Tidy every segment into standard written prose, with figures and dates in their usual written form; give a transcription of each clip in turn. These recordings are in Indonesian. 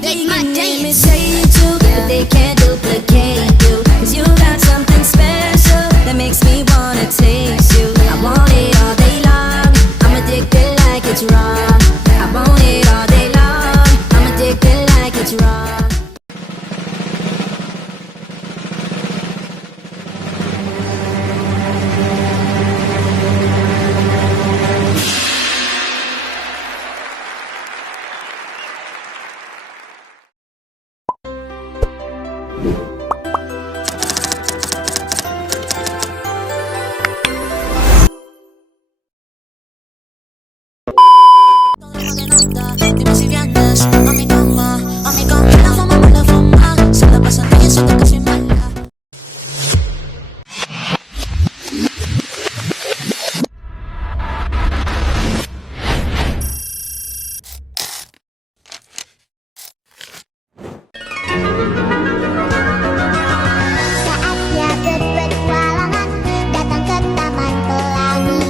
They can imitate you, but they can't duplicate you. 'Cause you got something special that makes me wanna taste you. I want it all day long, I'm addicted like it's wrong. I want it all day long, I'm addicted like it's wrong. Dime si vienes a mi cama, la fama, se la pasan cayendo casi mala. Saatnya berpetualangan, datang ke Taman Pelangi.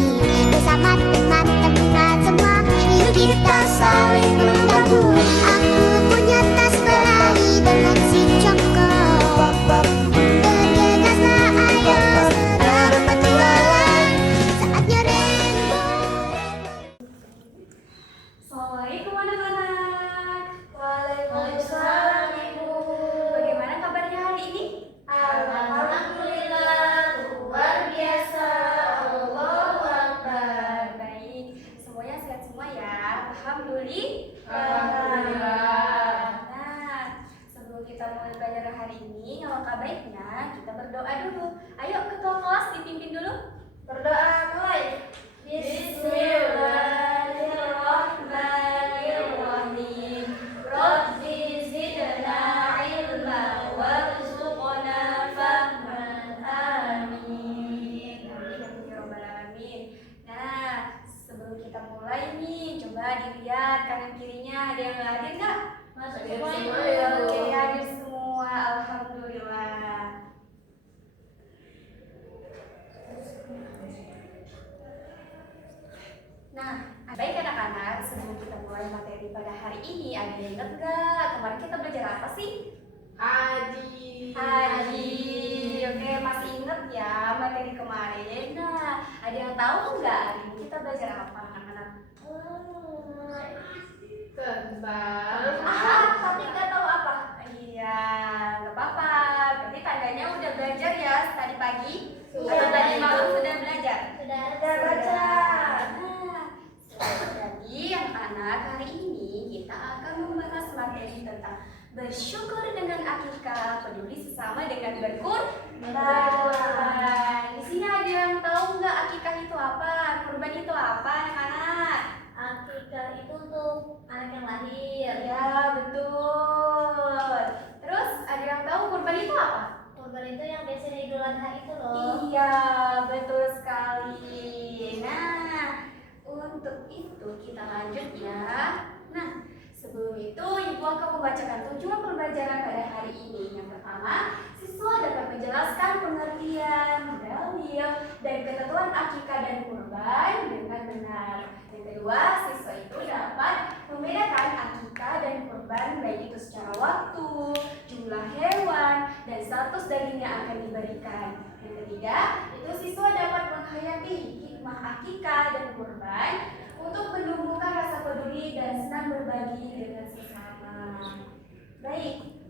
Bersama teman-teman semua, yuk kita saling mengganggu. Aku punya tas pelangi dengan si cokok. Bergegaslah ayo, berpetualang. Saatnya rainbow. Assalamualaikum anak-anak. Waalaikumsalam Ibu. Bagaimana kabarnya hari ini? Alhamdulillah, luar biasa. Allahu Akbar. Baik, semuanya sehat semua ya. Alhamdulillah. Nah, sebelum kita mulai belajar hari ini, alangkah baiknya kita berdoa dulu. Ayo ketua kelas dipimpin dulu. Berdoa mulai. Bismillahirrahmanirrahim. Rabbi zidna ilma warzuqna fahman. Amin. Amin ya rabbal alamin. Nah, sebelum kita mulai nih, coba dilihat kanan kirinya ada yang nggak hadir nggak? Masuk Oke, semua ya, Bu. hadir semua. Alhamdulillah. Nah, baik anak-anak, sebelum kita mulai materi pada hari ini, ada yang ingat nggak kemarin kita belajar apa sih? Haji. Haji. Oke, masih ingat ya materi kemarin? Nah, ada yang tahu nggak hari ini kita belajar apa anak-anak? Tentang Tapi nggak tahu apa? Iya, nggak apa-apa. Berarti tandanya udah belajar ya tadi pagi? Sudah. Atau tadi malam sudah belajar? Sudah baca. Nah, jadi anak-anak, hari ini kita akan membahas materi tentang bersyukur dengan akikah, peduli sesama dengan berkurban. Di sini ada yang tahu nggak akikah itu apa? Kurban itu apa, anak-anak? akikah itu untuk anak yang lahir. Ya, betul. Terus ada yang tahu kurban itu apa? Kurban itu yang biasanya Idul Adha itu loh. Iya, betul sekali. Nah, untuk itu kita lanjut ya. Nah, sebelum itu Ibu akan membacakan tujuan pembelajaran pada hari ini. Yang pertama, siswa dapat menjelaskan pengertian, dalil, dan ketentuan akikah dan kurban dengan benar. Yang kedua, siswa itu dapat membedakan akikah dan kurban baik itu secara waktu, jumlah hewan, dan status daging yang akan diberikan. Yang ketiga, itu siswa dapat menghayati hikmah akikah dan kurban untuk menumbuhkan rasa peduli dan senang berbagi dengan sesama. Baik.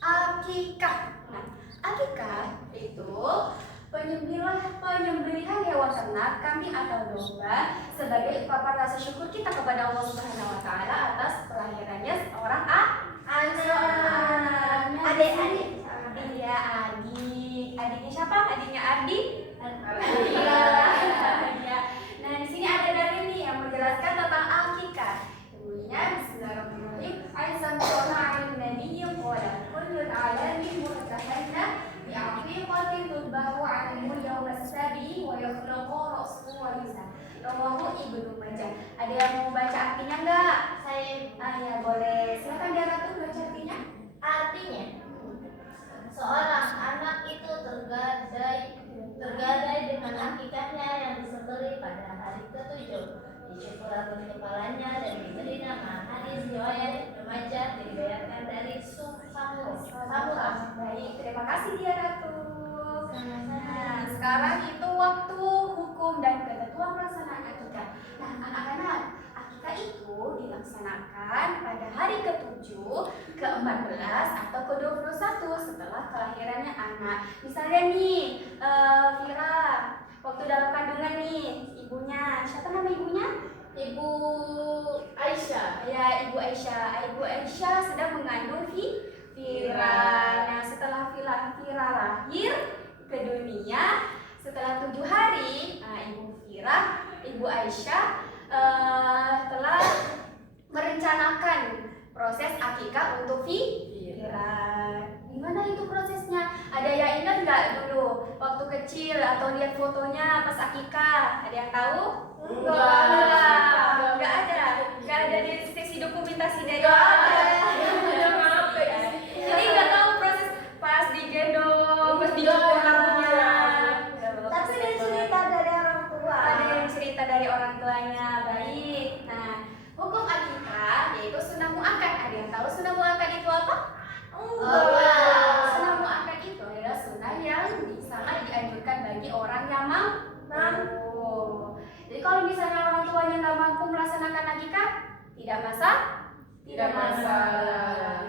Akikah. Nah, akikah itu penyembelihan hewan ternak, kambing atau domba sebagai ungkapan rasa syukur kita kepada Allah Subhanahu wa taala atas kelahirannya seorang anak. Adik-adik. Iya, adik. Adiknya siapa? Adiknya Ardi? Iya. Iya. Nah, di sini ada dalil nih yang menjelaskan tentang akikah. Bunyinya Bismillahirrahmanirrahim. Aisyah bin Nabi qala kullu alamin mutahanna bi aqiqatin tudbahu 'anhu yawm as-sabi wa yakhlaqu ra'suhu wa yuzan. Rawahu Ibnu Majah. Ada yang mau baca artinya enggak? Ya boleh. Silakan dia Ratu baca artinya. Artinya, seorang anak itu tergadai dengan akikahnya yang disembelih pada hari ke-7. Dicukur rambut kepalanya dan diberi nama hari hadis riwayat Ibnu Majah diriwayatkan dari Samurah. Baik, terima kasih dia Ratu. Nah, sekarang itu waktu hukum dan ketentuan pelaksanaan akikah. Nah, anak-anak, akikah itu dilaksanakan pada hari ke-7, ke-14 atau ke-21 setelah kelahirannya anak. Misalnya nih, Vira, waktu dalam kandungan nih, ibunya, siapa nama ibunya? Ibu Aisyah. Ya, Ibu Aisyah. Ibu Aisyah sedang mengandung Vira. Nah, setelah Vira lahir ke dunia, setelah 7 hari, Ibu Aisyah telah merencanakan proses akikah untuk Vira. Gimana itu prosesnya? Ada yang ingat nggak dulu waktu kecil atau lihat fotonya pas akikah? Ada yang tahu? Nggak ada di seksi dokumentasi dari jadi nggak tahu proses pas digendong, pas dicukur rambutnya. Tapi ada cerita dari orang tua. Ada yang cerita dari orang tuanya. Baik. Nah, hukum akikah yaitu sunah muakkad. Ada yang tahu sunah muakkad itu apa? Sunah muakkad itu adalah sunah yang sangat dianjurkan bagi orang yang mampu. Jadi kalau misalnya orang tuanya nggak mampu melaksanakan akikah, tidak masalah.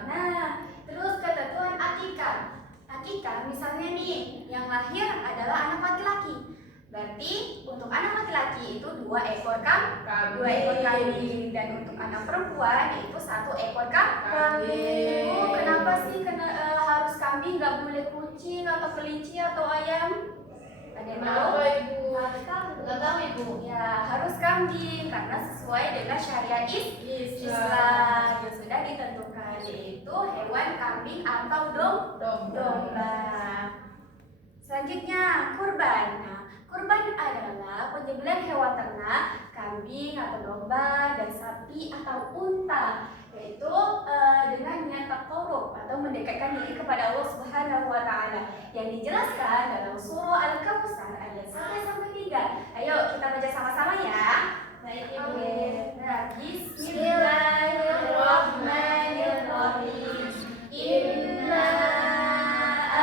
Nah, terus ketentuan akikah. Akikah misalnya nih, yang lahir adalah anak laki-laki. Berarti untuk anak laki-laki itu 2 ekor kambing, dan untuk anak perempuan itu 1 ekor kambing. Ibu, kenapa sih harus kambing, nggak boleh kucing atau kelinci atau ayam? Ada yang tahu? Nggak tahu Ibu. Ya, harus kambing karena sesuai dengan syariat Islam yang sudah ditentukan, yaitu hewan kambing atau domba. Selanjutnya kurban. Nah, kurban adalah penyembelihan hewan ternak, kambing atau domba dan sapi atau unta, yaitu dengan niat taqarrub atau mendekatkan diri kepada Allah Subhanahu wa taala yang dijelaskan dalam surah Al-Kautsar ayat 1-3. Ayo kita baca sama-sama ya. Baik Ibu. Oke. Nah, Bismillahirrahmanirrahim. Inna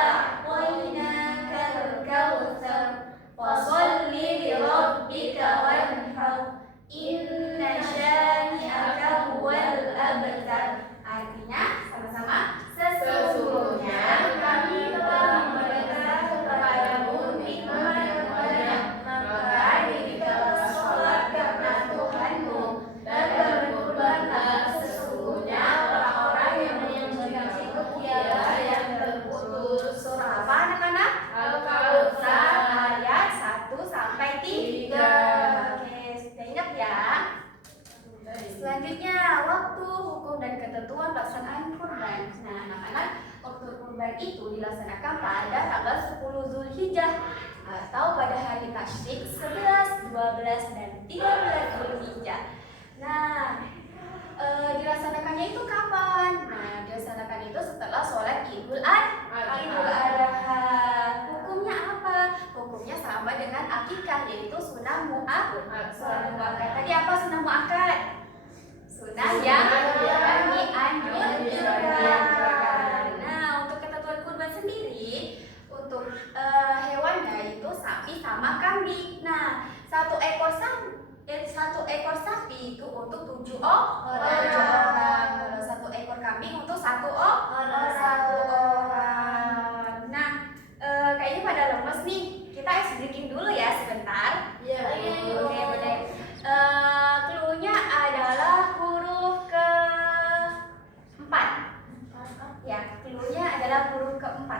a'tainakal kautsar fasholli li rabbika wanhar. Inna syani'aka huwal abtar. Artinya sama-sama, sesungguhnya kami telah memberikan kepadamu nikmat yang banyak, maka dirikanlah sholat karena Tuhanmu dan berkurbanlah. Sesungguhnya orang-orang yang menyaksikan tiada yang terputus. Surah apa anak-anak? Al-Kautsar ayat 1-3. Oke, sudah ingat ya? Selanjutnya, waktu, hukum, dan ketentuan pelaksanaan kurban. Nah, anak-anak, waktu kurban itu dilaksanakan pada tanggal 10 Zulhijjah atau pada hari tasyrik 11, 12, dan 13 Zulhijjah. Nah, dilaksanakannya itu kapan? Nah, dilaksanakan itu setelah sholat Idul Adha. Hukumnya apa? Hukumnya sama dengan akikah, yaitu sunah muakkad. Tadi apa sunah muakkad? Sunah yang dianjurkan. Nah, untuk ketentuan kurban sendiri, untuk hewannya itu sapi sama kambing. Nah, satu ekor sapi itu untuk 7 orang. Kalau 1 ekor kambing untuk 1 orang. Nah, kayaknya pada lemes nih. Kita breaking dulu ya sebentar. Iya. Oke, boleh. Cluenya adalah huruf ke-4. Ya, cluenya adalah huruf ke-4.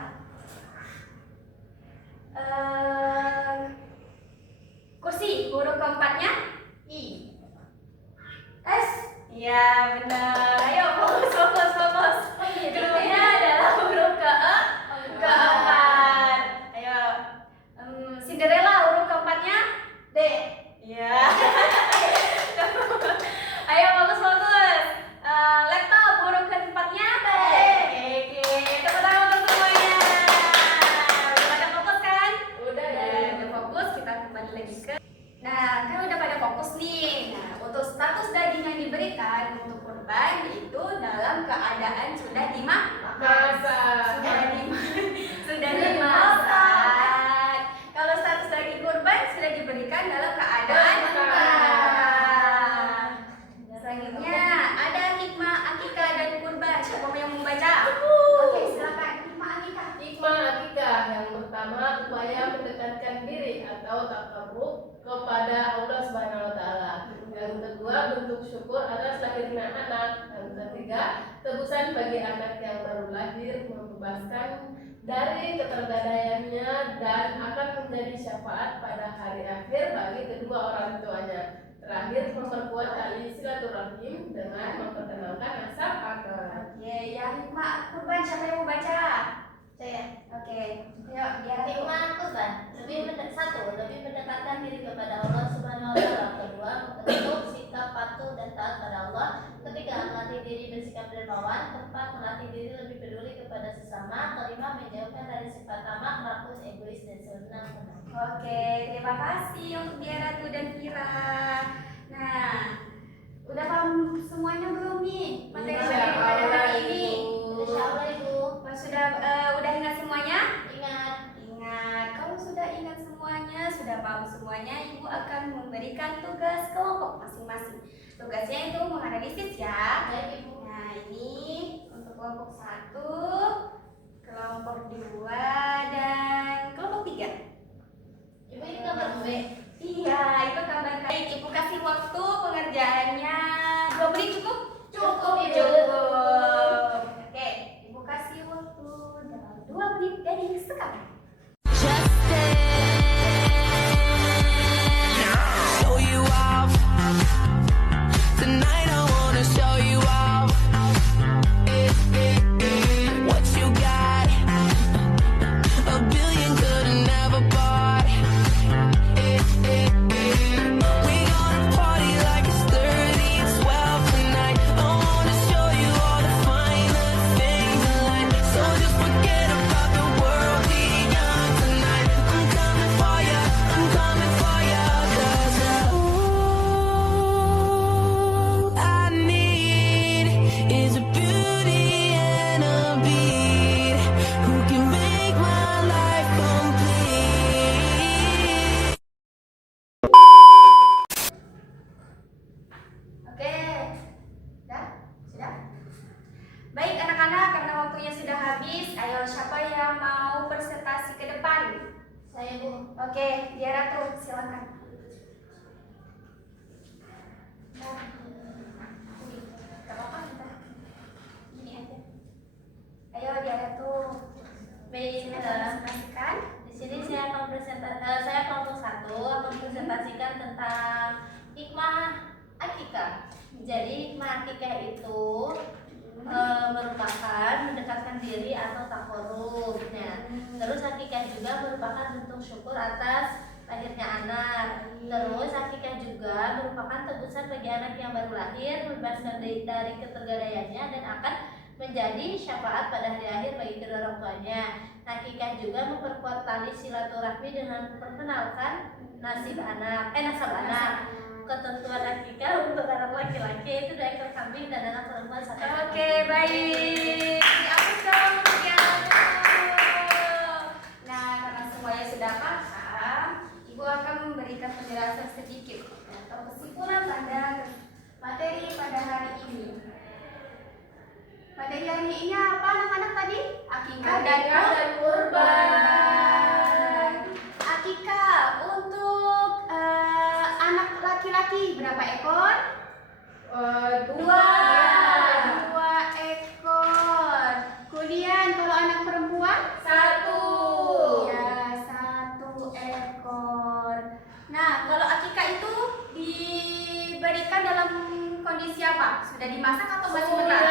Kursi, huruf ke-4-nya I. S. Ya, benar. Ayo, fokus. Cluenya adalah huruf ke-4. Ayo. Cinderella, huruf ke-4-nya D. Ya. Ayo, fokus. Laptop, huruf ke-4-nya B. Oke, tepuk tangan untuk semuanya. Udah pada fokus kan? Udah fokus, kita kembali lagi ke. Nah, kan udah pada fokus nih. Nah, untuk status daging yang diberikan diberikan untuk kurban itu dalam keadaan sudah Masak. sudah dimasak. Kalau status daging kurban sudah diberikan dalam keadaan mentah. Selanjutnya ada hikmah akikah dan kurban. Siapa yang mau baca? Oke, silakan. Hikmah akikah. Hikmah akikah yang pertama upaya mendekatkan diri atau takarrub kepada Allah Subhanahu wa taala. Yang kedua bentuk syukur atas lahirnya anak. Yang ketiga tebusan bagi anak yang baru lahir, membebaskan dari ketergadaiannya dan akan menjadi syafaat pada hari akhir bagi kedua orang tuanya. Terakhir memperkuat tali silaturahim dengan memperkenalkan nasab akal. Oke, yang hikmah kurban siapa yang mau baca? Saya Oke, yuk biar hikmah kurban lebih mendekatkan diri kepada Allah Subhanahu wa taala. Kedua, membentuk sikap patuh dan taat pada Allah. Ketiga, melatih diri bersikap dermawan. Keempat, melatih diri lebih peduli kepada sesama. Kelima, menjauhkan dari sifat tamak, rakus, egois dan senang-senang. Oke, terima kasih untuk Dia Ratu dan Vira. Nah, udah paham semuanya belum nih materi-materi pada hari ini? Insyaallah Ibu. Udah ingat semuanya? Ingat. Ingat, kalau sudah ingat semuanya, sudah paham semuanya, Ibu akan memberikan tugas kelompok masing-masing. Tugasnya itu menganalisis ya. Baik Ibu. Nah, ini untuk kelompok 1, kelompok 2, dan kelompok 3. Ibu ini kabar B. Iya, itu kabar baik. Ibu kasih waktu pengerjaannya 2 menit cukup? Cukup, Ibu. Cukup. Oke, Ibu kasih waktu dalam 2 menit dari sekarang. Show you off. Tonight I wanna show you off. What you got? A billion couldn't ever bought. We gonna party like it's 30-12 tonight. I wanna show you all the finest things in life. So just forget about the world beyond tonight. I'm coming for ya, I'm coming for ya. 'Cause all I need is a beauty and a beat who can make my life complete. Oke, sudah? Baik anak-anak, karena waktunya sudah habis, ayo siapa yang mau presentasi ke depan? Saya Bu. Oke, Dia Ratu, silakan. Gak apa-apa, kita gini aja. Ayo Dia Ratu, Baik, presentasikan. di sini saya kelompok 1 akan presentasikan tentang hikmah akikah. Jadi hikmah akikah itu merupakan mendekatkan diri atau takarrub. Nah, terus akikah juga merupakan bentuk syukur atas lahirnya anak. Terus akikah juga merupakan tebusan bagi anak yang baru lahir, membebaskan dari ketergadaiannya dan akan menjadi syafaat pada hari akhir bagi kedua orang tuanya. Akikah juga memperkuat tali silaturahmi dengan memperkenalkan nasab anak. Ketentuan akikah untuk anak laki-laki itu 2 ekor kambing dan anak perempuan 1 ekor. Oke, baik. Dihapus dong, Dia Ratu. Nah, karena semuanya sudah paham, Ibu akan memberikan penjelasan sedikit atau kesimpulan pada materi pada hari ini. Materi hari ini apa anak-anak tadi? Akikah dan kurban. Akikah untuk anak laki-laki berapa ekor? 2 ekor. Kemudian kalau anak perempuan? 1. Ya, 1 ekor. Nah, kalau akikah itu diberikan dalam kondisi apa? Sudah dimasak atau masih mentah?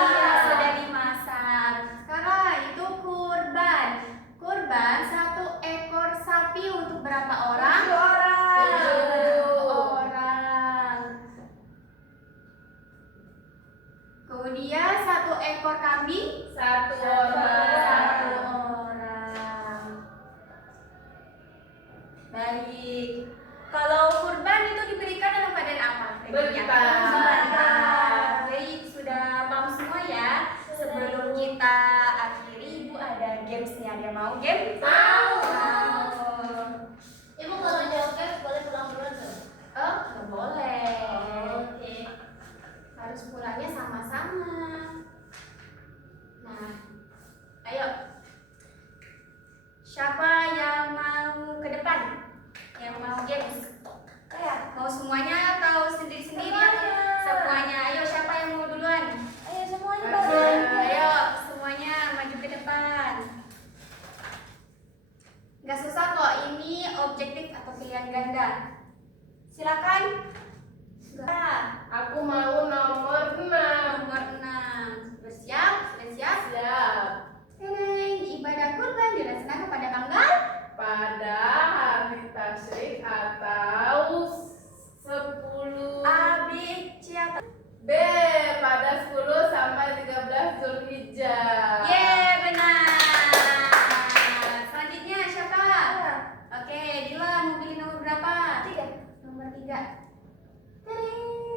Iya, sudah dimasak. Sekarang itu kurban. Kurban 1 ekor sapi untuk berapa orang? 7 orang. Kemudian 1 ekor kambing? 1 orang. Baik. Kalau kurban itu diberikan dalam keadaan apa? Mentah. Mentah.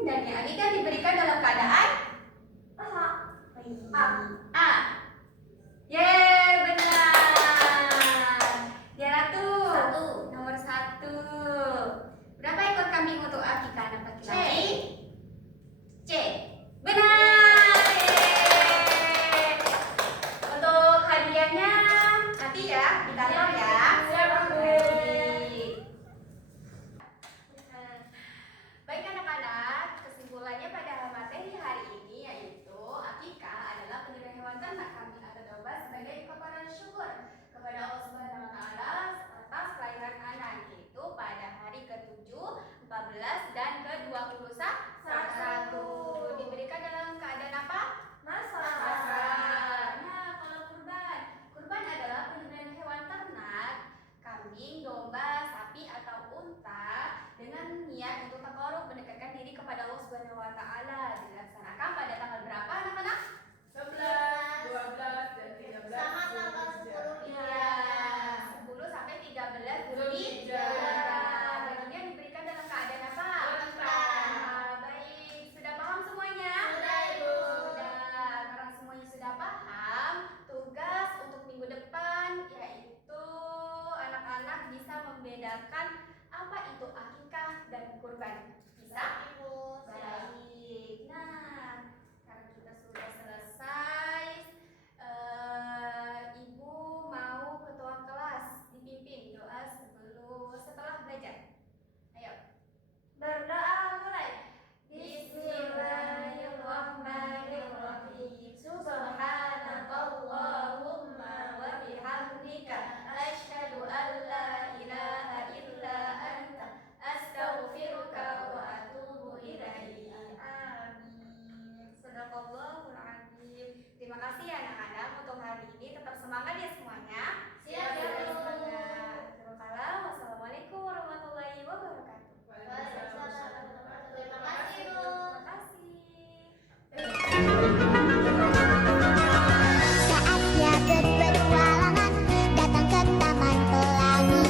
Dan yang akikah diberikan dalam keadaan A. Yeay, benar. Ya Ratu. 1. Nomor 1. Berapa ekor kambing untuk akikah anak laki-laki? C. Benar. Yeay. Untuk hadiahnya nanti ya, kita tahu ya. Baik anak-anak, kesimpulannya pada materi hari ini yaitu akikah adalah penyembelihan hewan ternak kambing atau domba sebagai ungkapan syukur kepada Allah Subhanahu wa taala atas kelahiran anak yaitu pada hari ke-7, 14 dan ke-21. Diberikan dalam keadaan apa? Masak. Nah, kalau kurban adalah penyembelihan hewan ternak kambing, domba, sapi atau unta dengan niat untuk takarub mendekatkan diri kepada Allah Subhanahu wa taala. Dilaksanakan pada tanggal berapa anak-anak? 11, 12, dan 13. sama tanggal 10 Iya, 10 sampai 13 Zulhijjah. Baginya diberikan dalam keadaan apa? Baik, sudah paham semuanya? Sudah, Ibu. Sudah, karena semuanya sudah paham, tugas untuk minggu depan yaitu anak-anak bisa membedakan apa itu akikah dan kurban. Bisa? Baik. Nah, karena kita sudah selesai, Ibu mau ketua kelas dipimpin doa setelah belajar. Ayo. Berdoa mulai. Bismillahirrahmanirrahim. Subhanakallahumma wa bihamdika asyhadu an la ilaha illa anta astaghfiruka wa atubu ilaik. Amin. Sadaqallahul azim. Terima kasih ya anak-anak untuk hari ini, tetap semangat ya semuanya. Siap, Tetap Ibu. semangat. Wassalamualaikum warahmatullahi wabarakatuh. Waalaikumsalam. Terima kasih, Bu. Terima kasih. Saatnya berpetualangan, datang ke taman pelangi.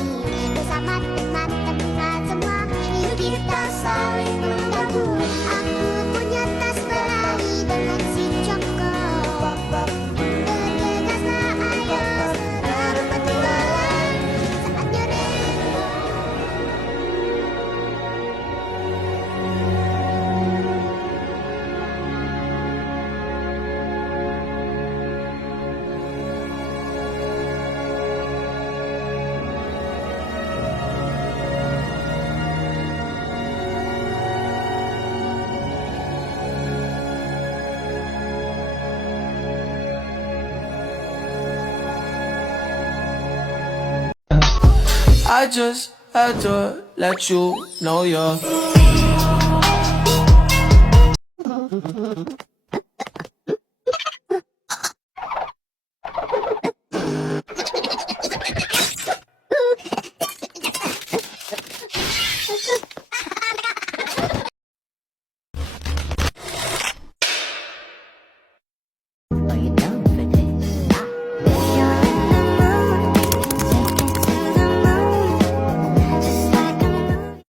Bersama teman-teman semua, yuk kita saling membantu. Aku punya tas pelangi dengan si cokok. Bergegaslah ayo sedang berpetualang. Saatnya rainbow. I just had to let you know you're